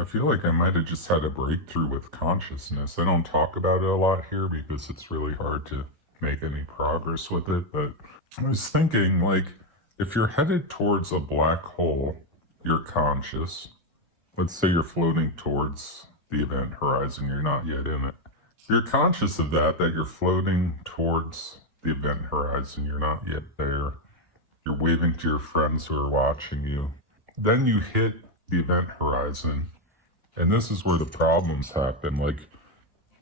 I feel like I might have just had a breakthrough with consciousness. I don't talk about it a lot here because it's really hard to make any progress with it, but I was thinking, like, if you're headed towards a black hole, you're conscious. Let's say you're floating towards the event horizon, you're not yet in it. You're conscious of that you're floating towards the event horizon, you're not yet there. You're waving to your friends who are watching you. Then you hit the event horizon, and this is where the problems happen. Like,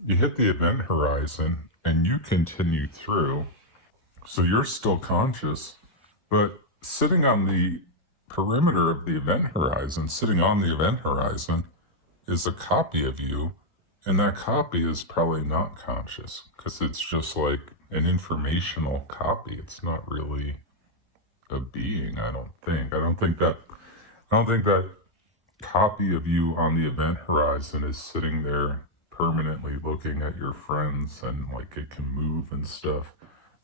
you hit the event horizon and you continue through, so you're still conscious, but sitting on the perimeter of the event horizon, sitting on the event horizon, is a copy of you, and that copy is probably not conscious because it's just like an informational copy. It's not really a being, I don't think. I don't think that copy of you on the event horizon is sitting there permanently looking at your friends and like it can move and stuff.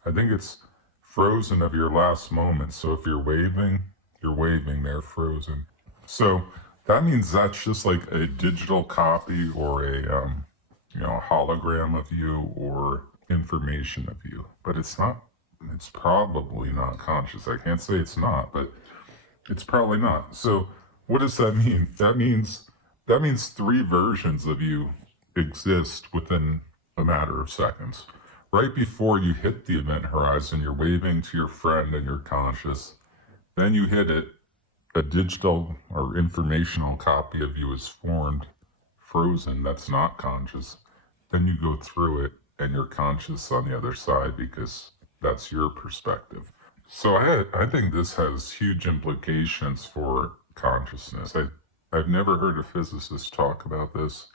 I think it's frozen of your last moment. So if you're waving, they're frozen. So that means that's just like a digital copy or a hologram of you or information of you. But it's probably not conscious. I can't say it's not, but it's probably not. So what does that mean? That means three versions of you exist within a matter of seconds. Right before you hit the event horizon, you're waving to your friend and you're conscious. Then you hit it, a digital or informational copy of you is formed, frozen, that's not conscious. Then you go through it and you're conscious on the other side because that's your perspective. So I think this has huge implications for consciousness. I've never heard a physicist talk about this.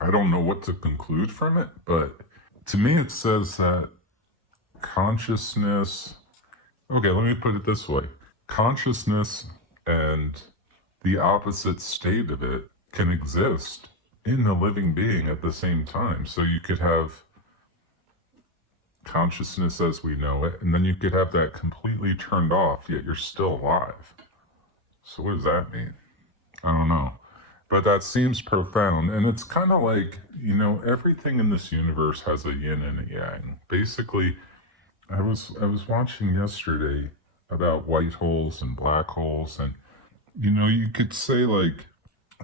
I don't know what to conclude from it, but to me it says that consciousness, okay, let me put it this way. Consciousness and the opposite state of it can exist in the living being at the same time. So you could have consciousness as we know it, and then you could have that completely turned off, yet you're still alive. So what does that mean? I don't know. But that seems profound. And it's kind of like, everything in this universe has a yin and a yang. Basically, I was watching yesterday about white holes and black holes, and you could say, like,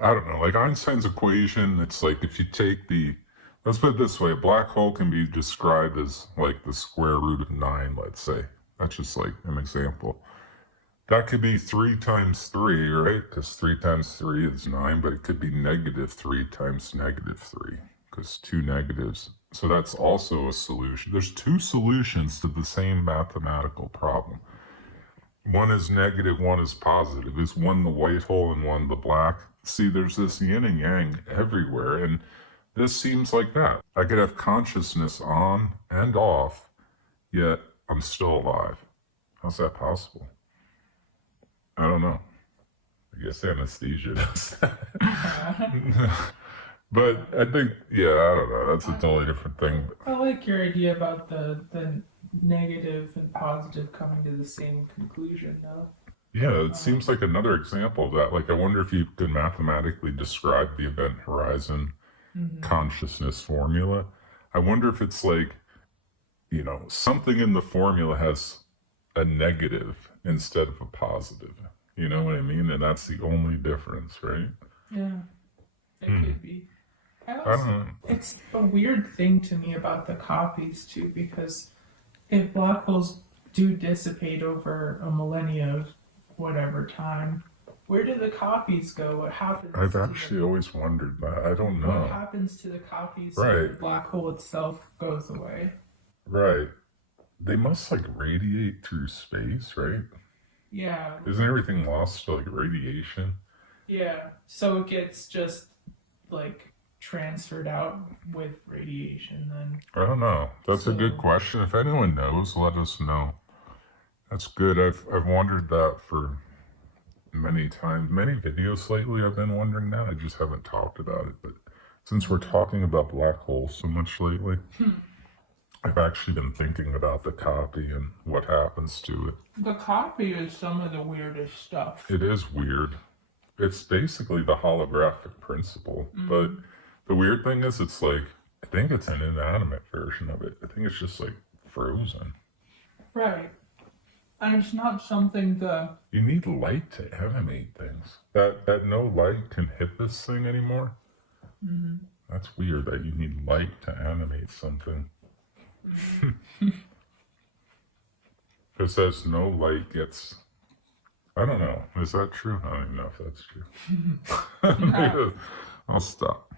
I don't know, like Einstein's equation, it's like if you take let's put it this way, a black hole can be described as like the square root of 9, let's say. That's just like an example. That could be 3 times 3, right? Because 3 times 3 is 9, but it could be -3 times -3, because 2 negatives. So that's also a solution. There's 2 solutions to the same mathematical problem. One is negative, one is positive. Is one the white hole and one the black? See, there's this yin and yang everywhere, and this seems like that. I could have consciousness on and off, yet I'm still alive. How's that possible? I don't know. I guess anesthesia does that. But I think, I don't know. That's a totally different thing. I like your idea about the negative and positive coming to the same conclusion, though. Yeah, it seems like another example of that. Like, I wonder if you could mathematically describe the event horizon consciousness formula. I wonder if it's like, something in the formula has a negative instead of a positive. You know what I mean? And that's the only difference, right? Yeah, it could be. I don't know. It's a weird thing to me about the copies, too, because if black holes do dissipate over a millennia of whatever time, where do the copies go? What happens? I've actually always wondered that. I don't know. What happens to the copies Right. when the black hole itself goes away? Right. They must like radiate through space, right? Yeah. Isn't everything lost to like radiation? Yeah. So it gets just like transferred out with radiation then. I don't know. That's a good question. If anyone knows, let us know. That's good. I've wondered that for many times. Many videos lately I've been wondering that. I just haven't talked about it. But since we're talking about black holes so much lately, I've actually been thinking about the copy and what happens to it. The copy is some of the weirdest stuff. It is weird. it's basically the holographic principle. But the weird thing is, it's like, I think it's an inanimate version of it. I think it's just like frozen. Right. And it's not something You need light to animate things. That no light can hit this thing anymore. That's weird that you need light to animate something. It says no light gets. I don't know. Is that true? I don't even know if that's true. I'll stop.